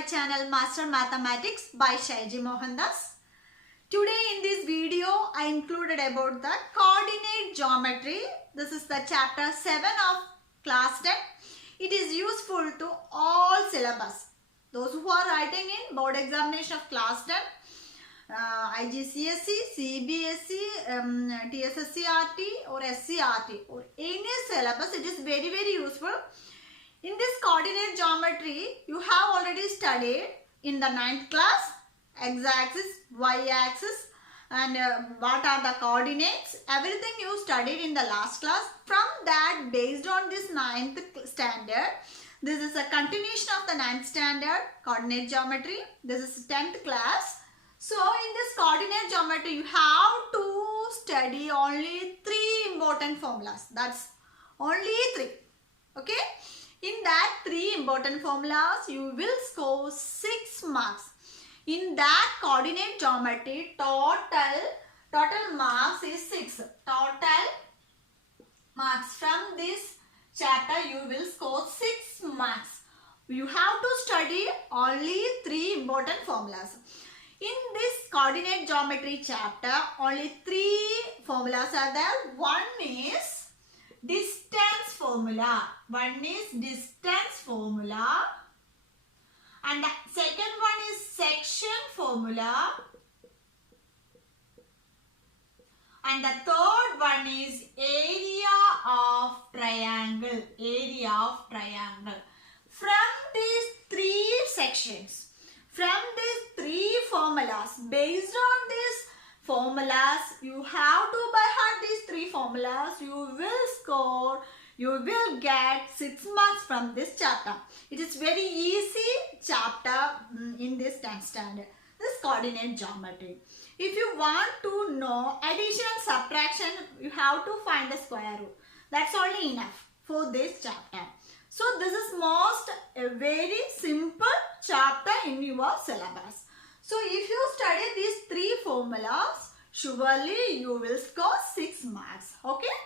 my channel Master Mathematics by Shaiji Mohandas. Today in this video I included about the coordinate geometry. This is the chapter 7 of class 10. It is useful to all syllabus. Those who are writing in board examination of class 10, IGCSE, CBSE, TSSCRT or SCRT or any syllabus, it is very useful. In this coordinate geometry, you have already studied in the 9th class, x-axis, y-axis and what are the coordinates. Everything you studied in the last class. From that, based on this 9th standard, this is a continuation of the 9th standard, coordinate geometry. This is 10th class. So, in this coordinate geometry, you have to study only 3 important formulas. That's only 3. Okay? In that 3 important formulas, you will score 6 marks. In that coordinate geometry, total marks is 6. Total marks from this chapter, you will score 6 marks. You have to study only 3 important formulas. In this coordinate geometry chapter, only 3 formulas are there. One is distance formula. One is distance formula. And the second one is section formula. And the third one is area of triangle. Area of triangle. From these 3 sections, from these 3 formulas, based on these formulas, you have to by heart these 3 formulas. You will get 6 marks from this chapter. It is very easy chapter in this 10th standard. This coordinate geometry. If you want to know addition and subtraction, you have to find the square root. That's only enough for this chapter. So this is a very simple chapter in your syllabus. So if you study these 3 formulas, surely you will score 6 marks. Okay.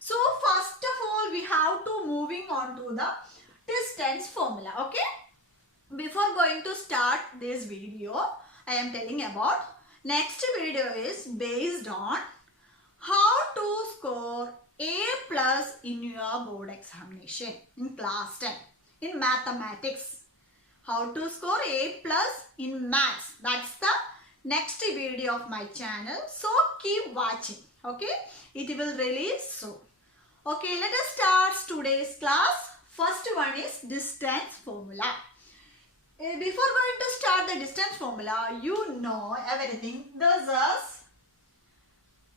So first of all, we have to moving on to the distance formula. Okay. Before going to start this video, I am telling about next video is based on how to score A plus in your board examination in class 10 in mathematics. How to score A plus in maths. That's the next video of my channel. So keep watching. Okay. It will release soon. Okay. Let us start today's class. First one is distance formula. Before going to start the distance formula, you know everything. This is,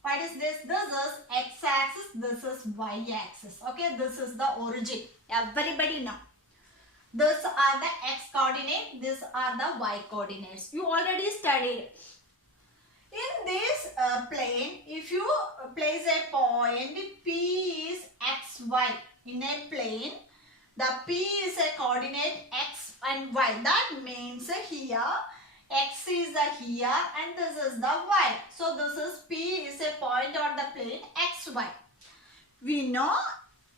what is this? This is x-axis, this is y-axis. Okay, this is the origin. Everybody know. These are the x coordinate, these are the y coordinates. You already studied. In this plane, if you place a point, P is xy in a plane. The P is a coordinate x and y. That means here x is here and this is the y. So this is P is a point on the plane xy. We know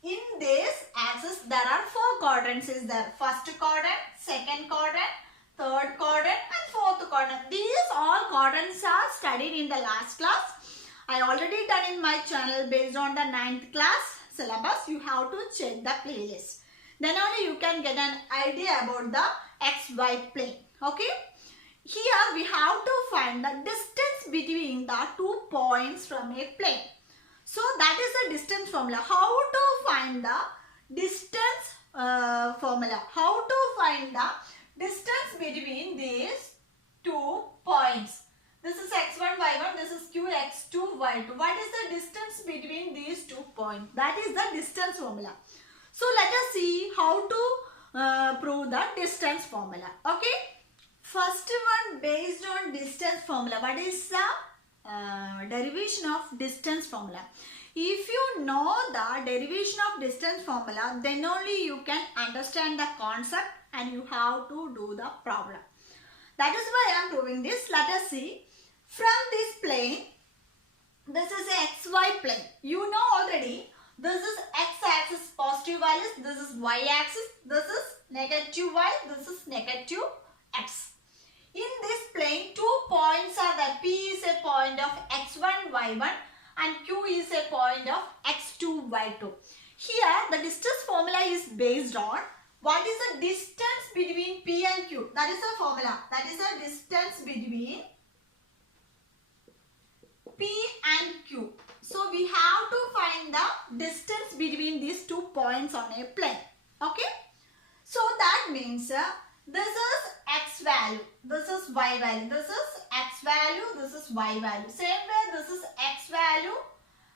in this axis there are 4 quadrants is there. First quadrant, second quadrant, third quadrant and fourth quadrant. These all quadrants are studied in the last class. I already done in my channel based on the 9th class syllabus. You have to check the playlist. Then only you can get an idea about the xy plane. Okay. Here we have to find the distance between the 2 points from a plane. So that is the distance formula. How to find the distance formula? How to find the distance between these 2 points? This is x1, y1. This is qx2, y2. What is the distance between these 2 points? That is the distance formula. So let us see how to prove the distance formula. Okay. First one based on distance formula. What is the derivation of distance formula? If you know the derivation of distance formula, then only you can understand the concept and you have to do the problem. That is why I am proving this. Let us see. From this plane, this is a xy plane. You know already. This is x-axis positive values, this is y-axis, this is negative y, this is negative x. In this plane, 2 points are there. P is a point of x1, y1 and Q is a point of x2, y2. Here, the distance formula is based on what is the distance between P and Q. That is the formula. That is the distance between P and Q. So, we have to find the distance between these 2 points on a plane. Okay. So, that means this is x value, this is y value, this is x value, this is y value. Same way, this is x value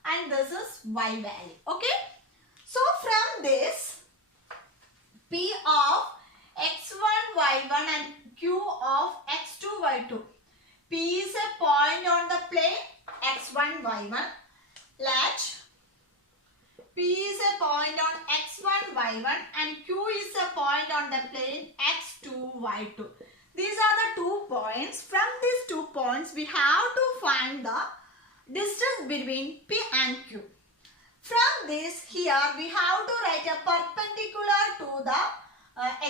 and this is y value. Okay. So, from this, P of x1, y1 and Q of x2, y2. P is a point on the plane x1, y1. Let P is a point on x1, y1 and Q is a point on the plane x2, y2. These are the 2 points. From these 2 points, we have to find the distance between P and Q. From this, here we have to write a perpendicular to the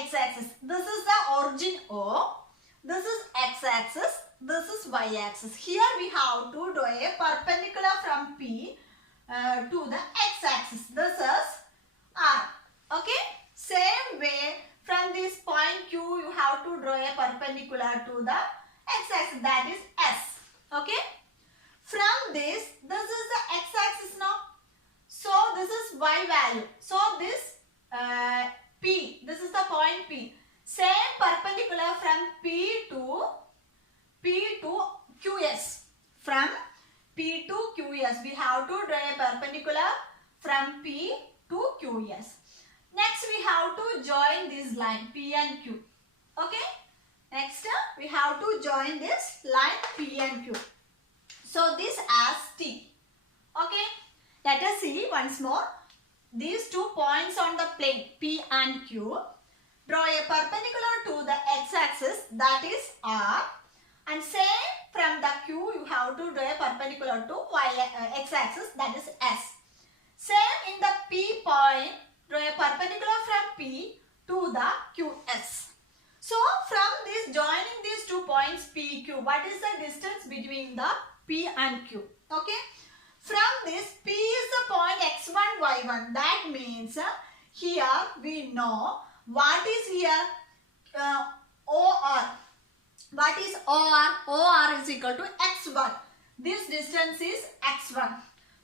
x-axis. This is the origin O. This is x-axis. This is y-axis. Here we have to draw a perpendicular from P to the x-axis. This is R. Okay. Same way, from this point Q, you have to draw a perpendicular to the x-axis. That is S. Okay. From this is the x-axis now. So, this is y value. So, this P, this is the point P. Same perpendicular from P to QS. From P to QS, we have to draw a perpendicular from P to QS. Next, we have to join this line P and Q. Okay. Next, we have to join this line P and Q. So, this as T. Okay. Let us see once more. These 2 points on the plane P and Q. Draw a perpendicular to the x-axis, that is R. And same from the Q, you have to draw a perpendicular to x-axis, that is S. Same in the P point, draw a perpendicular from P to the QS. So, from this, joining these 2 points P, Q, what is the distance between the P and Q? Okay. From this, P is the point x1, y1. That means here we know what is here OR. What is OR? OR is equal to x1. This distance is x1.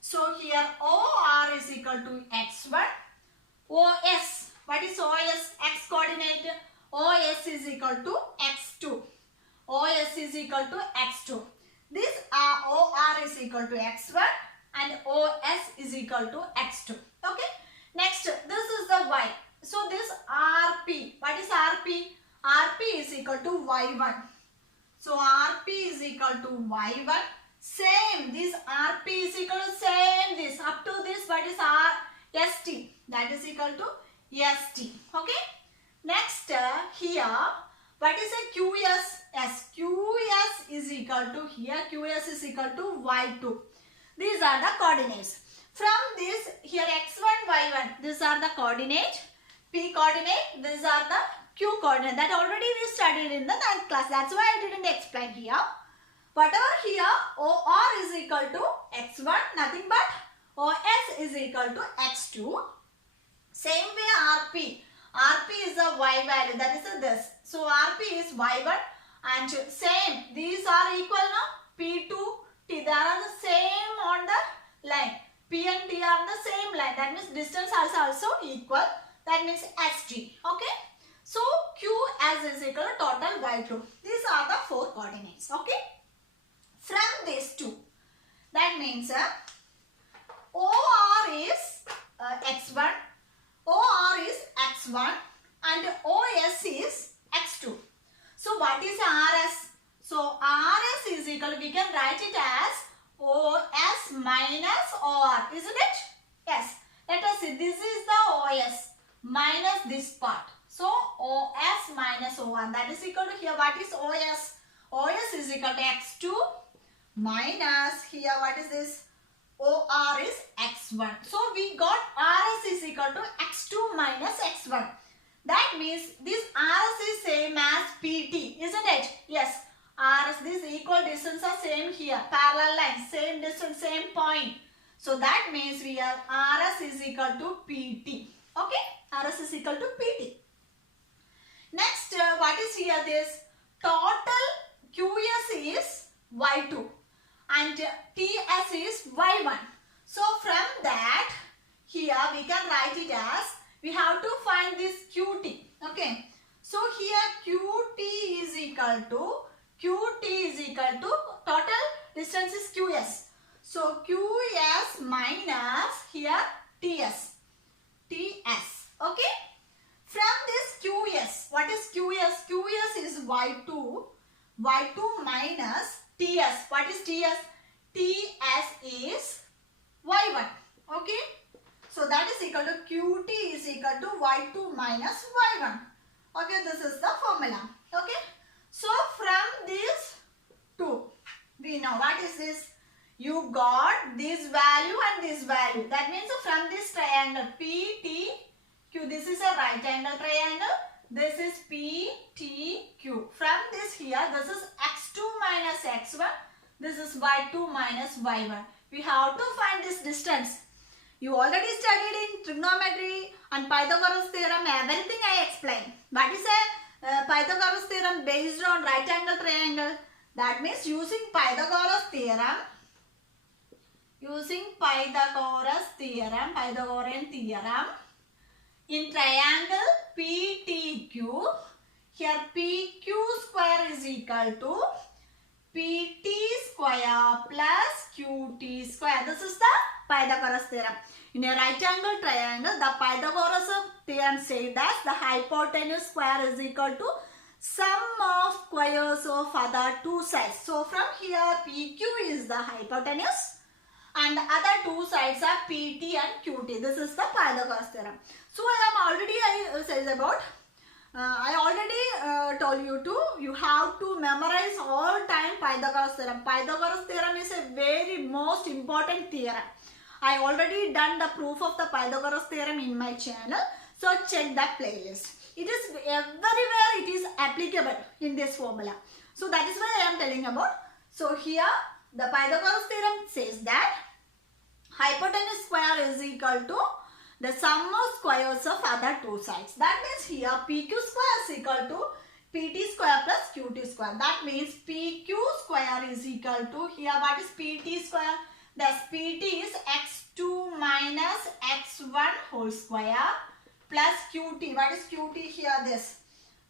So here OR is equal to x1. OS. What is OS? X coordinate. OS is equal to x2. OS is equal to x2. This OR is equal to x1 and OS is equal to x2. Okay. Next, this is the y. So this RP. What is RP? RP is equal to y1. So RP is equal to y1. Same. This RP is equal to same this. Up to this, what is ST? That is equal to ST. Okay. Next, here, what is a QS? Yes, QS is equal to here. QS is equal to y2. These are the coordinates. From this, here x1, y1. These are the coordinate. P coordinate. These are the Q coordinate. That already we studied in the 9th class. That's why I didn't explain here. Whatever here, OR is equal to x1. Nothing but OS is equal to x2. Same way RP. RP is the y value. That is this. So RP is y1 and same. These are equal now. P to T. They are the same on the line. P and T are on the same line. That means distance also equal. That means ST. Okay. So QS is equal to total y2. These are the 4 coordinates. Okay. From these 2. That means OR is x1. OR is x1 and OS is x2. So what is RS? So RS is equal, we can write it as OS minus OR, isn't it? Yes. Let us see, this is the OS minus this part. So OS minus OR, that is equal to here, what is OS? OS is equal to x2 minus here, what is this? OR is x1. So we got RS is equal to x2 minus x1. That means this RS is same as PT, isn't isn't it? Yes. RS, these equal distance are same here. Parallel lines, same distance, same point. So that means we are RS is equal to PT. Okay? RS is equal to PT. Next, what is here? This total QS is Y2 and TS is Y1. So from that, here we can write it as, we have to find this QT. Okay. So here QT is equal to total distance is QS. So QS minus here TS. Okay. From this QS, what is QS? QS is Y2 minus TS. What is TS? TS is Y1. Okay. So that is equal to QT is equal to Y2 minus Y1. Okay, this is the formula. Okay. So from these two, we know what is this? You got this value and this value. That means from this triangle PTQ, this is a right angle triangle. This is PTQ. From this here, this is x2 minus x1. This is y2 minus y1. We have to find this distance. You already studied in trigonometry and Pythagoras theorem. Everything I explained. What is a Pythagoras theorem based on right angle triangle? That means using Pythagoras theorem. Pythagorean theorem in triangle PTQ, here PQ square is equal to PT square plus QT square. This is the Pythagoras theorem. In a right angle triangle, the Pythagoras theorem says that the hypotenuse square is equal to sum of squares of other two sides. So from here PQ is the hypotenuse and the other two sides are PT and QT. This is the Pythagoras theorem. So I already told you have to memorize all time Pythagoras theorem. Pythagoras theorem is a very most important theorem. I already done the proof of the Pythagoras theorem in my channel. So check that playlist. It is everywhere it is applicable in this formula. So that is why I am telling about. So here the Pythagoras theorem says that hypotenuse square is equal to the sum of squares of other two sides. That means here PQ square is equal to PT square plus QT square. That means PQ square is equal to, here what is PT square? Thus PT is x2 minus x1 whole square plus QT. What is QT here? This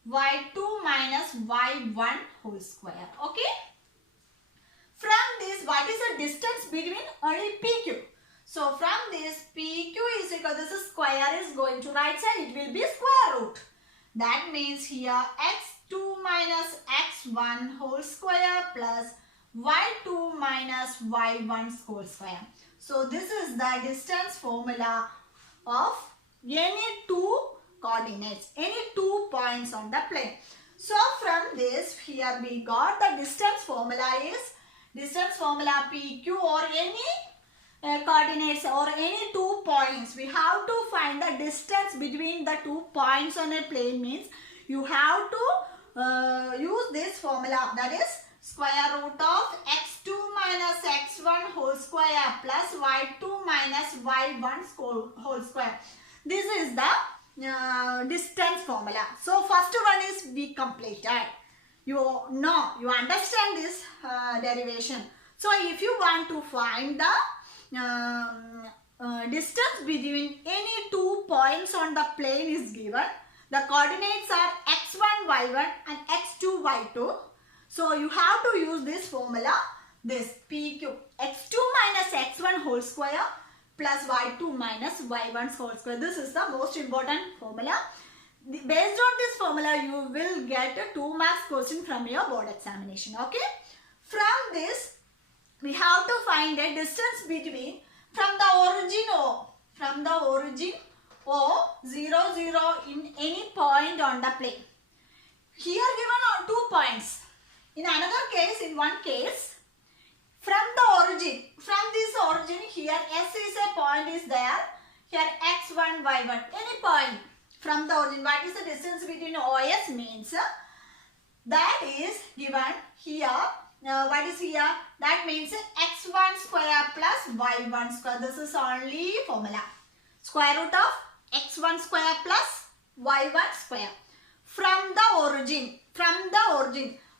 y2 minus y1 whole square. Okay. From this, what is the distance between only PQ? So from this PQ is equal, this is square is going to right side, it will be square root. That means here x2 minus x1 whole square plus y2 minus y1 whole square. So this is the distance formula of any two coordinates, any 2 points on the plane. So from this, here we got the distance formula is distance formula PQ or any coordinates or any 2 points. We have to find the distance between the 2 points on a plane, means you have to use this formula, that is square root of x2 minus x1 whole square plus y2 minus y1 whole square. This is the distance formula. So first one is we completed. You know, you understand this derivation. So if you want to find the distance between any 2 points on the plane is given. The coordinates are x1, y1 and x2, y2. So you have to use this formula, this PQ, x2 minus x1 whole square plus y2 minus y1 whole square. This is the most important formula. Based on this formula, you will get a 2 marks question from your board examination. Okay. From this, we have to find a distance between from the origin O, 0, 0 in any point on the plane. Here given are 2 points. In another case, in one case, from the origin, from this origin here S is a point is there. Here x1, y1, any point from the origin. What is the distance between OS means That is given here. What is here? That means x1 square plus y1 square. This is only formula. Square root of x1 square plus y1 square. From the origin.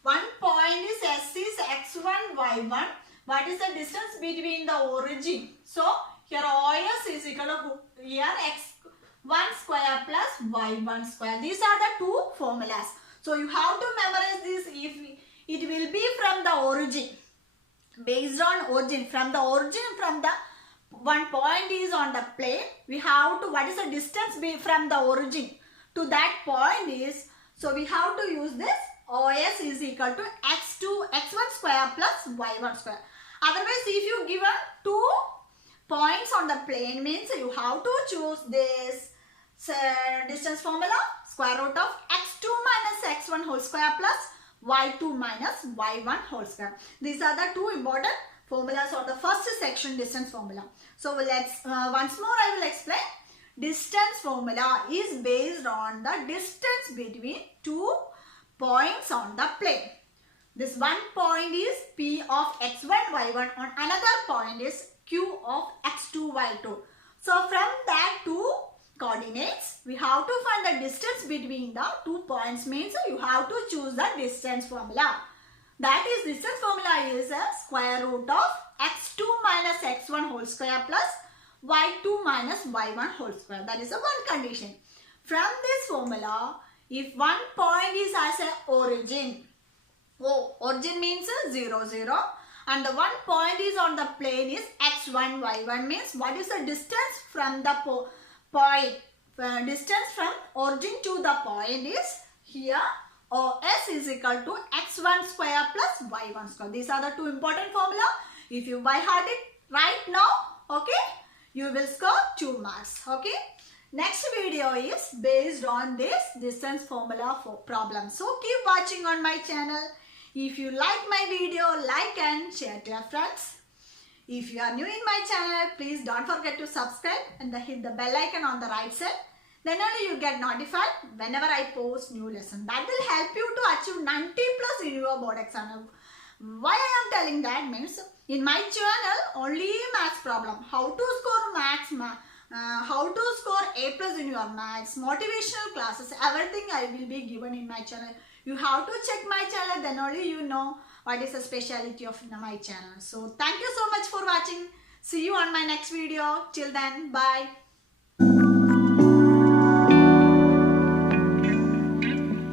One point is S is x1, y1. What is the distance between the origin? So, here OS is equal to here x1 square plus y1 square. These are the two formulas. So, you have to memorize this if it will be from the origin. Based on origin. From the origin, from the one point is on the plane. We have to, what is the distance from the origin to that point is, so we have to use this OS is equal to x1 square plus y1 square. Otherwise, if you given two points on the plane means you have to choose this distance formula, square root of x2 minus x1 whole square plus y2 minus y1 whole square. These are the two important formulas of the first section distance formula. So let's once more I will explain. Distance formula is based on the distance between two points on the plane. This one point is P of x1, y1. On another point is Q of x2, y2. So from that two coordinates, we have to find the distance between the 2 points means you have to choose the distance formula. That is, distance formula is a square root of x2 minus x1 whole square plus y2 minus y1 whole square. That is a one condition. From this formula, if one point is as a origin, origin means 0, 0, and the one point is on the plane is x1, y1 means what is the distance from the point? Distance from origin to the point is here OS is equal to x1 square plus y1 square. These are the two important formula. If you by heart it right now, okay, you will score 2 marks. Okay. Next video is based on this distance formula for problem. So keep watching on my channel. If you like my video, like and share to your friends. If you are new in my channel, please don't forget to subscribe and hit the bell icon on the right side. Then only you get notified whenever I post new lesson. That will help you to achieve 90 plus in your board exam. Why I am telling that means in my channel only maths problem. How to score maths, how to score A plus in your maths, motivational classes, everything I will be given in my channel. You have to check my channel, then only you know what is the speciality of my channel. So thank you so much for watching. See you on my next video. Till then, bye.